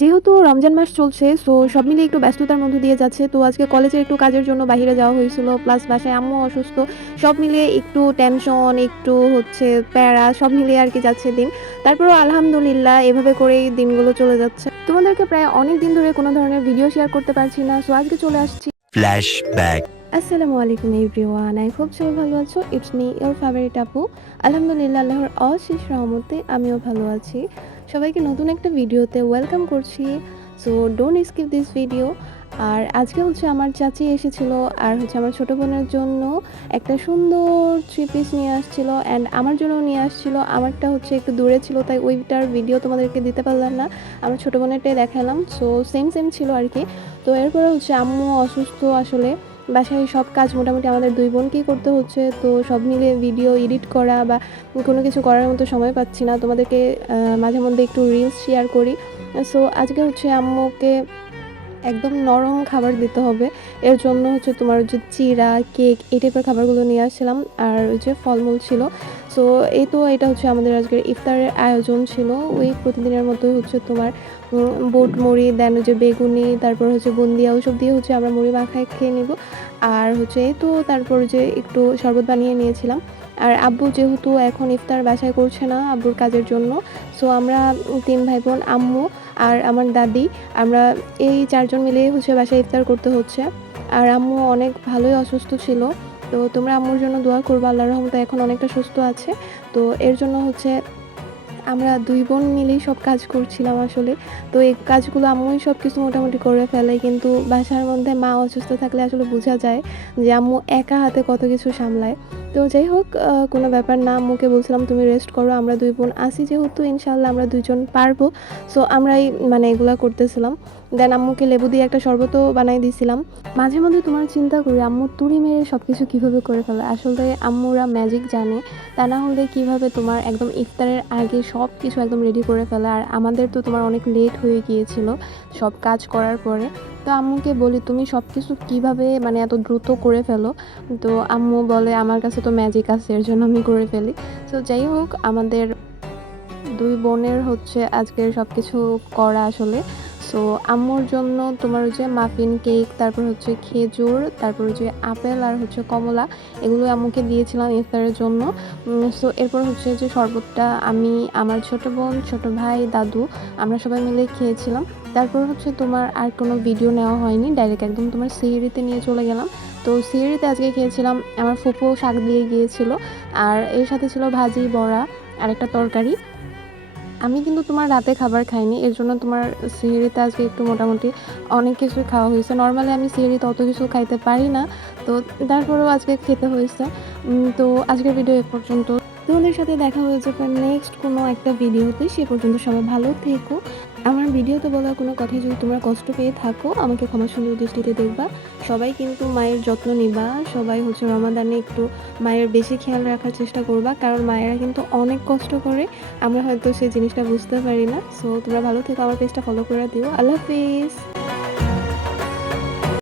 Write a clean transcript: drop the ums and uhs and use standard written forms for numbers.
যেহেতু রমজান মাস চলছে, সো সব মিলিয়ে একটু ব্যস্ততার মধ্য দিয়ে যাচ্ছে। তো আজকে কলেজের একটু কাজের জন্য বাহিরে যাওয়া হয়েছিল, প্লাস বাসায় আম্মু অসুস্থ। সব মিলিয়ে একটু টেনশন, একটু হচ্ছে প্যারা, সব মিলিয়ে আর কি যাচ্ছে দিন। তারপরেও আলহামদুলিল্লাহ এভাবে করেই দিনগুলো চলে যাচ্ছে। তোমাদেরকে প্রায় অনেক দিন ধরে কোনো ধরনের ভিডিও শেয়ার করতে পারছি না, সো আজকে চলে আসছি। ফ্ল্যাশব্যাক। আসসালামু আলাইকুম এভরিওয়ান, আই হোপ সবাই ভালো আছো। ইটস মি ইওর ফেভারিট আপু। আলহামদুলিল্লাহ, আল্লাহর অশেষ রহমতে আমিও ভালো আছি। সবাইকে নতুন একটা ভিডিওতে ওয়েলকাম করছি। So don't skip this video. আর আজকে হচ্ছে আমার চাচি এসেছিল, আর হচ্ছে আমার ছোটো বোনের জন্য একটা সুন্দর 3 পিস নিয়ে আসছিল, অ্যান্ড আমার জন্যও নিয়ে আসছিল। আমারটা হচ্ছে একটু দূরে ছিল, তাই ওইটার ভিডিও তোমাদেরকে দিতে পারলাম না। আমার ছোটো বোনেরটাই দেখালাম। সো সেম সেম ছিল আর কি। তো এরপরে হচ্ছে আম্মু অসুস্থ, আসলে বাসায় সব কাজ মোটামুটি আমাদের দুই বোনকেই করতে হচ্ছে। তো সব মিলে ভিডিও এডিট করা বা কোনো কিছু করার মতো সময় পাচ্ছি না। তোমাদেরকে মাঝে মধ্যে একটু রিলস শেয়ার করি। সো আজকে হচ্ছে আম্মুকে একদম নরম খাবার দিতে হবে। এর জন্য হচ্ছে তোমার যে চিড়া, কেক, এই টাইপের খাবারগুলো নিয়ে আসছিলাম, আর ওই যে ফলমূল ছিল। সো এটা হচ্ছে আমাদের আজকের ইফতারের আয়োজন ছিল। ওই প্রতিদিনের মতোই হচ্ছে তোমার বুট মুড়ি, দেন যে বেগুনি, তারপর হচ্ছে বুন্দিয়া, ওইসব দিয়ে হচ্ছে আমরা মুড়ি মাখায় খেয়ে নিব। আর হচ্ছে তারপর যে একটু শরবত বানিয়ে নিয়েছিলাম। আর আব্বু যেহেতু এখন ইফতার বাসায় করছে না আব্বুর কাজের জন্য, সো আমরা 3 ভাই বোন, আম্মু আর আমার দাদি, আমরা এই 4 জন মিলেই হচ্ছে বাসায় ইফতার করতে হচ্ছে। আর আম্মু অনেক ভালোই অসুস্থ ছিল। তো তোমরা আম্মুর জন্য দোয়া করবা, আল্লাহর রহমতে এখন অনেকটা সুস্থ আছে। তো এর জন্য হচ্ছে আমরা 2 বোন মিলেই সব কাজ করছিলাম আসলে। তো এই কাজগুলো আম্মুই সব কিছু মোটামুটি করে ফেলে, কিন্তু বাসার মধ্যে মা অসুস্থ থাকলে আসলে বোঝা যায় যে আম্মু একা হাতে কত কিছু সামলায়। তো যাই হোক, কোনো ব্যাপার না। আম্মুকে বলছিলাম তুমি রেস্ট করো, আমরা 2 বোন আছি যেহেতু ইনশাআল্লাহ আমরা 2 জন পারবো। সো আমরাই মানে এগুলা করতেছিলাম। দেন আম্মুকে লেবু দিয়ে একটা শরবতও বানাই দিয়েছিলাম। মাঝে মধ্যে তোমার চিন্তা করি আম্মু তুড়ি মেরে সব কিছু কীভাবে করে ফেলে। আসলে আম্মুরা ম্যাজিক জানে, তা না হলে কীভাবে তোমার একদম ইফতারের আগে সব কিছু একদম রেডি করে ফেলে। আর আমাদের তো তোমার অনেক লেট হয়ে গিয়েছিল সব কাজ করার পরে। তো আম্মুকে বলি তুমি সব কিছু কীভাবে মানে এত দ্রুত করে ফেলো। তো আম্মু বলে আমার কাছে তো ম্যাজিক আছে, এর জন্য আমি করে ফেলি। তো যাই হোক, আমাদের 2 বোনের হচ্ছে আজকের সব কিছু করা আসলে। সো আম্মুর জন্য তোমার ওই যে মাফিন কেক, তারপর হচ্ছে খেজুর, তারপর যে আপেল আর হচ্ছে কমলা, এগুলো আম্মুকে দিয়েছিলাম ইফতারের জন্য। সো এরপর হচ্ছে যে শরবতটা আমি, আমার ছোট বোন, ছোট ভাই, দাদু, আমরা সবাই মিলে খেয়েছিলাম। তারপর হচ্ছে তোমার আর কোনো ভিডিও নেওয়া হয়নি, ডাইরেক্ট একদম তোমার সিঁড়িতে নিয়ে চলে গেলাম। তো সিঁড়িতে আজকে খেয়েছিলাম, আমার ফুপু শাক দিয়ে গিয়েছিল, আর এর সাথে ছিল ভাজি, বড়া আর একটা তরকারি। আমি কিন্তু তোমার রাতে খাবার খাইনি, এর জন্য তোমার সিহরিতে আজকে একটু মোটামুটি অনেক কিছুই খাওয়া হয়েছে। নর্মালি আমি সিহরিতে অত কিছু খাইতে পারি না, তো তারপরেও আজকে খেতে হয়েছে। তো আজকের ভিডিও এ পর্যন্ত। তোমাদের সাথে দেখা হয়ে যাবে নেক্সট কোনো একটা ভিডিওতে। সে পর্যন্ত সবাই ভালো থেকো। আমার ভিডিওতে বলা কোনো কথাই যদি তোমরা কষ্ট পেয়ে থাকো, আমাকে ক্ষমা সুন্দর দৃষ্টিতে দেখবা। সবাই কিন্তু মায়ের যত্ন নিবা, সবাই হচ্ছে রমাদানে একটু মায়ের বেশি খেয়াল রাখার চেষ্টা করবা, কারণ মায়েরা কিন্তু অনেক কষ্ট করে, আমরা হয়তো সেই জিনিসটা বুঝতে পারি না। সো তোমরা ভালো থেকো, আমার পেজটা ফলো করে দিও। আল্লাহ হাফিজ।